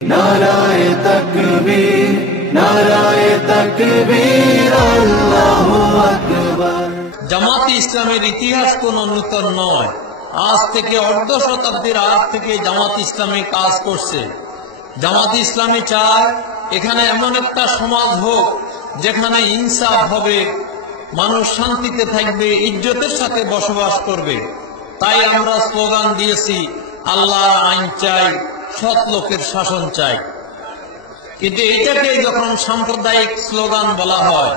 নারায়ে তাকবীর, নারায়ে তাকবীর, আল্লাহু আকবার। জামাতে ইসলামের ইতিহাস কোনো নূতন নয়। আজ থেকে অর্ধ শতাব্দীর আগ থেকে জামাত ইসলামী কাজ করছে। জামাত ইসলামী চায় এখানে এমন একটা সমাজ হোক যেখানে ইনসাফ হবে, মানুষ শান্তিতে থাকবে, ইজ্জতের সাথে বসবাস করবে। তাই আমরা স্লোগান দিয়েছি, আল্লাহর আইন চাই, সৎ লোকের শাসন চাই। কিন্তু এটাকে যখন সাম্প্রদায়িক স্লোগান বলা হয়,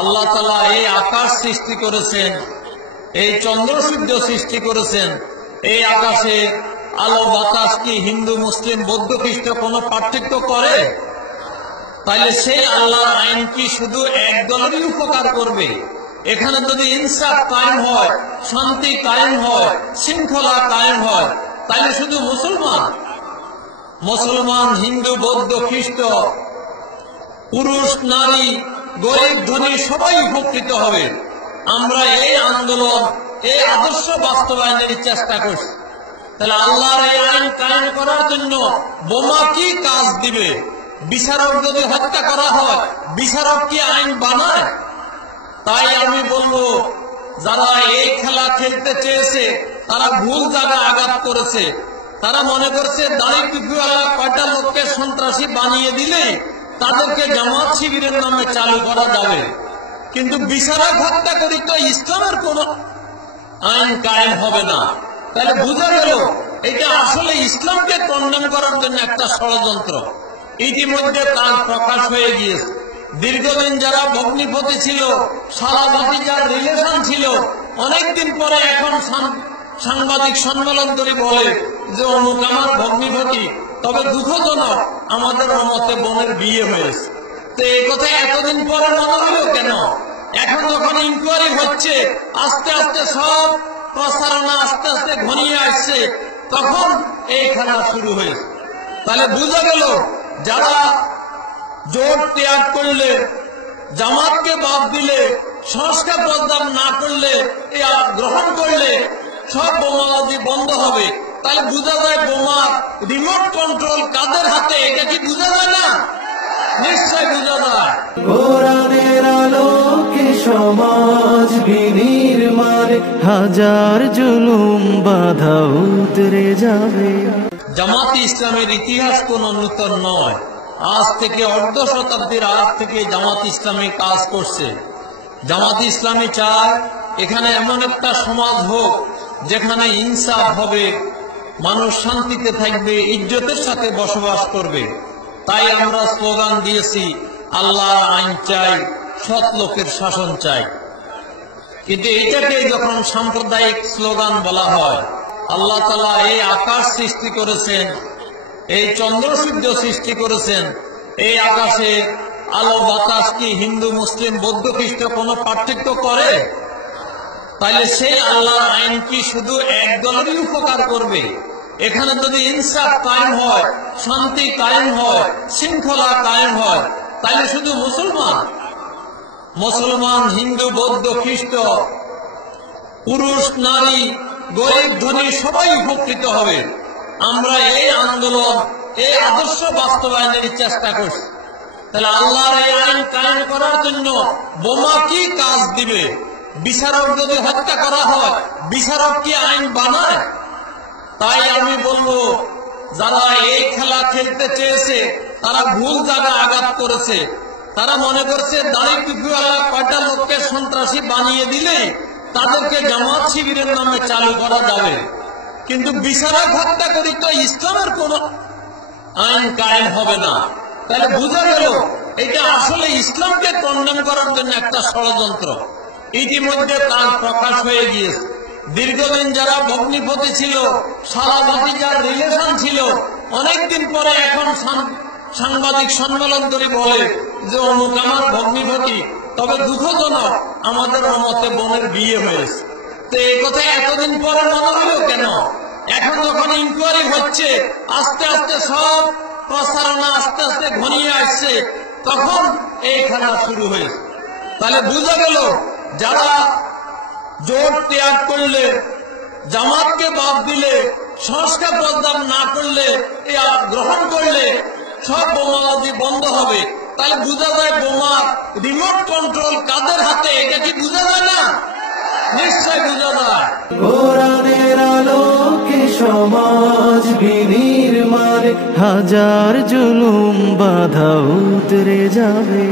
আল্লাহ তাআলা এই আকাশ সৃষ্টি করেছেন, এই চন্দ্র সূর্য সৃষ্টি করেছেন, এই আকাশে আলো বাতাস কি হিন্দু মুসলিম বৌদ্ধ খ্রিস্ট কোনো পার্থক্য করে? তাইলে সেই আল্লাহর আইন কি শুধু এক দলেরই উপকার করবে? এখানে যদি ইনসাফ কায়েম হয়, শান্তি কায়েম হয়, শৃঙ্খলা কায়েম হয়, তাইলে শুধু মুসলমান হিন্দু বৌদ্ধ খ্রিস্ট, পুরুষ নারী গরিব ধনী সবাই উপকৃত হবে। আমরা এই আন্দোলন, এই আদর্শ বাস্তবায়নের চেষ্টা করছি। তাহলে আল্লাহর এই আইন কায়েম করার জন্য বোমা কি কাজ দিবে? বিচারক যদি হত্যা করা হয়, বিচারক কি আইন বানায়? তাই আমি বলবো, যারা এই খেলা খেলতে চেয়েছে তারা ভুল জায়গায় আঘাত করেছে। তারা মনে করছে দাড়ি টুপিওয়ালা কয়টা লোককে সন্ত্রাসী বানিয়ে দিলে তাদেরকে জামাত শিবিরের নামে চালু করা যাবে। কিন্তু বিচারক হত্যা করি তো ইসলামের কোন আইন কায়েম হবে না। তাহলে বোঝা গেল এটা আসলে ইসলামকে কন্ডেম করার জন্য একটা ষড়যন্ত্র। ইতিমধ্যে তার প্রকাশ হয়ে গিয়েছে। দীর্ঘদিন যারা ভগ্নিপতি ছিল, সারা ভাতিজার রিলেশন ছিল, অনেকদিন পরে এখন সাংবাদিক সম্মেলন করে বলে যে অমুক আমার ভগ্নিপতি। তবে দুঃখজনক, আমাদের মতে বোনের বিয়ে হয়েছে। তো এই কথা এতদিন পরে মনে হলো কেন? এখন যখন ইনকোয়ারি হচ্ছে, আস্তে আস্তে সব প্রচারণা আস্তে আস্তে ঘনিয়ে আসছে, তখন এই খেলা শুরু হয়েছে। তাহলে বোঝা গেল যারা জোট ত্যাগ করলে, জামাতকে বাদ দিলে, সংস্কার প্রদান না করলে, গ্রহণ করলে সব বোমাবাজি বন্ধ হবে। তাহলে বোঝা যায় বোমার রিমোট কন্ট্রোল কাদের হাতে, এটা কি বোঝা যায় না? নিশ্চয় বোঝা যায়। কোরআনের আলোকে সমাজ বিনির্মাণ, হাজার জুলুম বাধা উতরে যাবে। জামাতে ইসলামের ইতিহাস কোনো নূতন নয়। আজ থেকে অর্ধ শতাব্দীর আগ থেকে জামাত ইসলামী কাজ করছে। জামাত ইসলামী চায় এখানে এমন একটা সমাজ হোক যেখানে ইনসাফ হবে, মানুষ শান্তিতে থাকবে, ইজ্জতের সাথে বসবাস করবে। তাই আমরা স্লোগান দিয়েছি, আল্লাহর আইন চাই, সৎ লোকের শাসন চাই। কিন্তু এটাকে যখন সাম্প্রদায়িক স্লোগান বলা হয়, আল্লাহ তাআলা এই আকাশ সৃষ্টি করেছেন, এই চন্দ্র সূর্য সৃষ্টি করেছেন, এই আকাশে আলো বাতাস কি হিন্দু মুসলিম বৌদ্ধ খ্রিস্ট কোনো পার্থক্য করে? তাইলে সেই আল্লাহর আইন কি শুধু এক দলেরই উপকার করবে? এখানে যদি ইনসাফ কায়েম হয়, শান্তি কায়েম হয়, শৃঙ্খলা কায়েম হয়, তাইলে শুধু মুসলমান হিন্দু বৌদ্ধ খ্রিস্ট, পুরুষ নারী গরিব ধনী সবাই উপকৃত হবে। আমরা এই আন্দোলন, এই আদর্শ বাস্তবায়নের চেষ্টা করছি। তাহলে আল্লাহর এই আইন কায়েম করার জন্য বোমা কি কাজ দিবে? বিচারক যদি হত্যা করা হয়, বিচারক কি আইন বানায়? তাই আমি বলবো, যারা এই খেলা খেলতে চেয়েছে তারা ভুল জায়গায় আঘাত করেছে। তারা মনে করছে দাড়ি টুপিওয়ালা কয়টা লোককে সন্ত্রাসী বানিয়ে দিলে তাদেরকে জামাত শিবিরের নামে চালু করা যাবে। কিন্তু বিচারক হত্যা করি তো ইসলামের কোন আইন কায়েম হবে না। তাহলে বোঝা গেল এটা আসলে ইসলামকে কন্ডেম করার জন্য একটা ষড়যন্ত্র। ইতিমধ্যে তার প্রকাশ হয়ে গিয়েছে। দীর্ঘদিন যারা ভগ্নিপতি ছিল, সারা ভাতিজার রিলেশন ছিল, অনেকদিন পরে এখন সাংবাদিক সম্মেলন করে বলে যে অমুক আমার ভগ্নিপতি। তবে দুঃখজনক, আমাদের মতে বোনের বিয়ে হয়েছে। তো এই কথা এতদিন পরে মনে হলো কেন? এখন যখন ইনকোয়ারি হচ্ছে, আস্তে আস্তে সব প্রচারণা আস্তে আস্তে ঘনিয়ে আসছে, তখন এই খেলা শুরু হয়েছে। তাহলে বোঝা গেল যারা জোট ত্যাগ করলে, জামাতকে বাদ দিলে, সংস্কার প্রদান না করলে, গ্রহণ করলে সব বোমাবাজি বন্ধ হবে। তাহলে বোঝা যায় বোমার রিমোট কন্ট্রোল কাদের হাতে, এটা কি বোঝা যায় না? নিশ্চয় বোঝা যায়। কোরআনের আলোকে সমাজ বিনির্মাণে হাজার জুলুম বাধা উতরে যাবে।